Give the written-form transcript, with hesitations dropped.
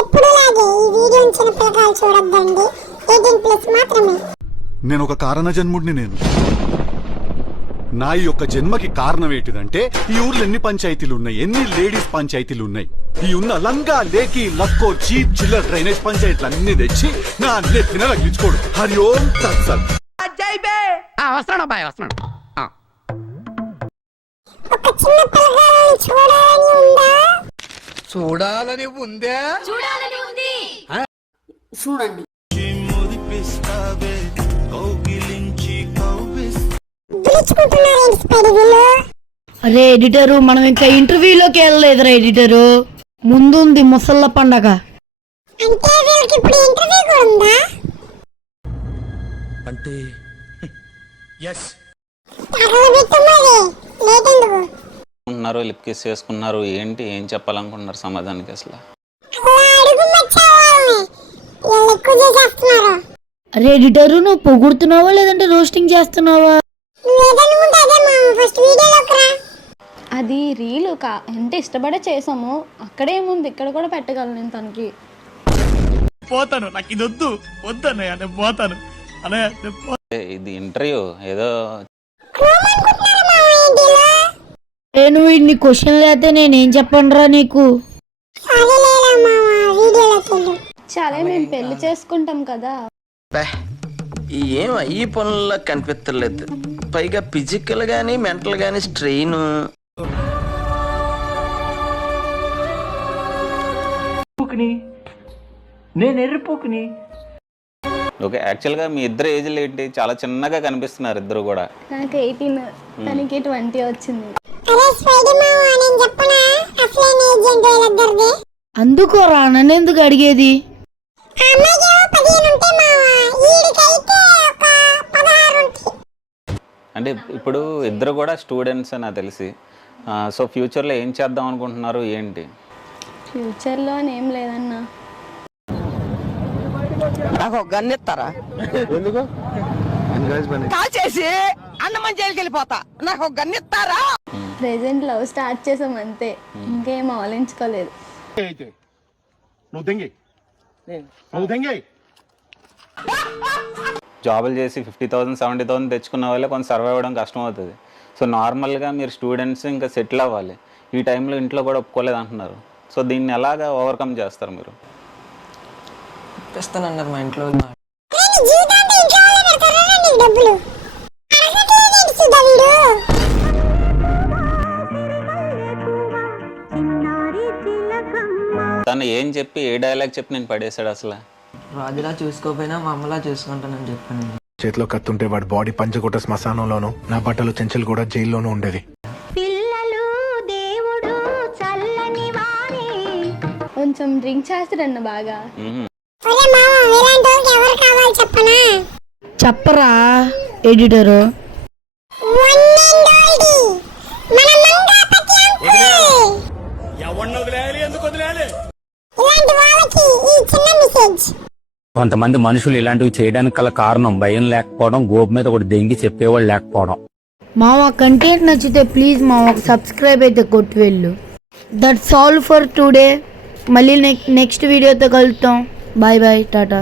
ఎప్పుడులాగే ఈ వీడియోని చిన్న పిల్లలు చూడొద్దండి. 18+ మాత్రమే. నేను ఒక కారణ జన్ముడిని. నేను నా యొక్క జన్మకి కారణం ఏంటిదంటే ఈ ఊర్లో ఎన్ని పంచాయతీలు ఉన్నాయి, ఎన్ని లేడీస్ పంచాయతీలు ఉన్నాయి. ఈ ఉన్న లంగా లేకి లక్కో చీప్ చిల్లర డ్రైనేజ్ పంచాయతీలు అన్ని తెచ్చి నా నెత్తిన తగ్గించుకోడు. హరి ఓం తత్సత్. ఒక చిన్న పిల్లగాన్ని చూడాలని ఉందా? చూడాలని ఉంది. చూడండి. అరే ఎడిటరు, మనం ఇంకా ఇంటర్వ్యూలోకి వెళ్ళలేదురా ఎడిటరు. ముందుంది ముసళ్ళ పండగ. అంటే వీళ్ళకి ఇప్పుడు ఇంటర్వ్యూ కూడా ఉందా? అంటే yes. ఉన్నారు, లిప్ కిస్ చేసుకున్నారు. ఏంటి, ఏం చెప్పాలనుకుంటున్నారు సమాధానానికి అసలు? అరే ఎడిటరు, నువ్వు పొగుడుతున్నావా లేదంటే రోస్టింగ్ చేస్తున్నావా? అది రీలు అంటే ఇష్టపడే చేసాము. అక్కడేముంది, ఇక్కడ కూడా పెట్టగలను నేను తనకి. పోతాను, నాకు ఇది వద్దు వద్దన్నయ్య, నేను పోతాను అన్నయ్య. ఇది ఇంటర్వ్యూ ఏదో. నేను ఇన్ని క్వశ్చన్లు అయితే నేనేం చెప్పనురా నీకు? చాలా మేము పెళ్లి చేసుకుంటాం కదా. ఏం ఈ పనుల్లో కనిపించలేదు. పైగా ఫిజికల్ గానీ మెంటల్ గానీ స్ట్రెయిన్. నేను ఎర్రిపోకుని. ఓకే, యాక్చువల్గా మీ ఇద్దరు ఏజ్లు ఏంటి? చాలా చిన్నగా కనిపిస్తున్నారు ఇద్దరు కూడా. నాకు 18, తనకి 20 వచ్చింది. అందుకోరా నన్ను ఎందుకు అడిగేది? అంటే ఇప్పుడు ఇద్దరు కూడా స్టూడెంట్స్ నాకు తెలిసి. సో ఫ్యూచర్లో ఏం చేద్దాం అనుకుంటున్నారు ఏంటి? ఫ్యూచర్లో ఏం లేదన్నా. నాకు ఒక గన్ ఇస్తారా? ఎందుకు? కాల్ చేసి అన్నమని జైలుకి వెళ్ళిపోతా. నాకు ఒక గన్ ఇస్తారా? ప్రెజెంట్ లవ్ స్టార్ట్ చేసాం అంతే, ఇంకేం ఆలోచించుకోలేదు. జాబులు చేసి 50,000 70,000 తెచ్చుకున్న వాళ్ళే కొంచెం సర్వైవ్ అవ్వడం కష్టం అవుతుంది. సో నార్మల్గా మీరు స్టూడెంట్స్ ఇంకా సెటిల్ అవ్వాలి. ఈ టైంలో ఇంట్లో కూడా ఒప్పుకోలేదు అంటున్నారు. సో దీన్ని ఎలాగా ఓవర్కమ్ చేస్తారు మీరు? తెస్తానన్నారు మా ఇంట్లో. తను ఏం చెప్పి, ఏ డైలాగ్ చెప్పి నేను పడేశాడు అసలు? రాజులా చూసుకోపోయినా మా అమ్మలా చూసుకుంటానని చెప్పాను. చేతిలో కత్తుంటే వాడి బాడీ పంచకోట శ్మశానంలోను, నా బట్టలు చెంచులు కూడా జైల్లోనూ ఉండేది. కొంచెం డ్రింక్ చేస్తాడన్న బాగా. చెప్పరా ఎడిటరు? కొంతమంది మనుషులు ఇలాంటివి చేయడానికి గల కారణం భయం లేకపోవడం, గోపు మీద ఒకటి దెంగి చెప్పేవాళ్ళు లేకపోవడం. మావా కంటెంట్ నచ్చితే ప్లీజ్ మావా సబ్స్క్రైబ్ అయితే కొట్టి వెళ్ళు. That's all for today. మళ్ళీ నెక్స్ట్ వీడియోతో కలుద్దాం. Bye bye, Tata.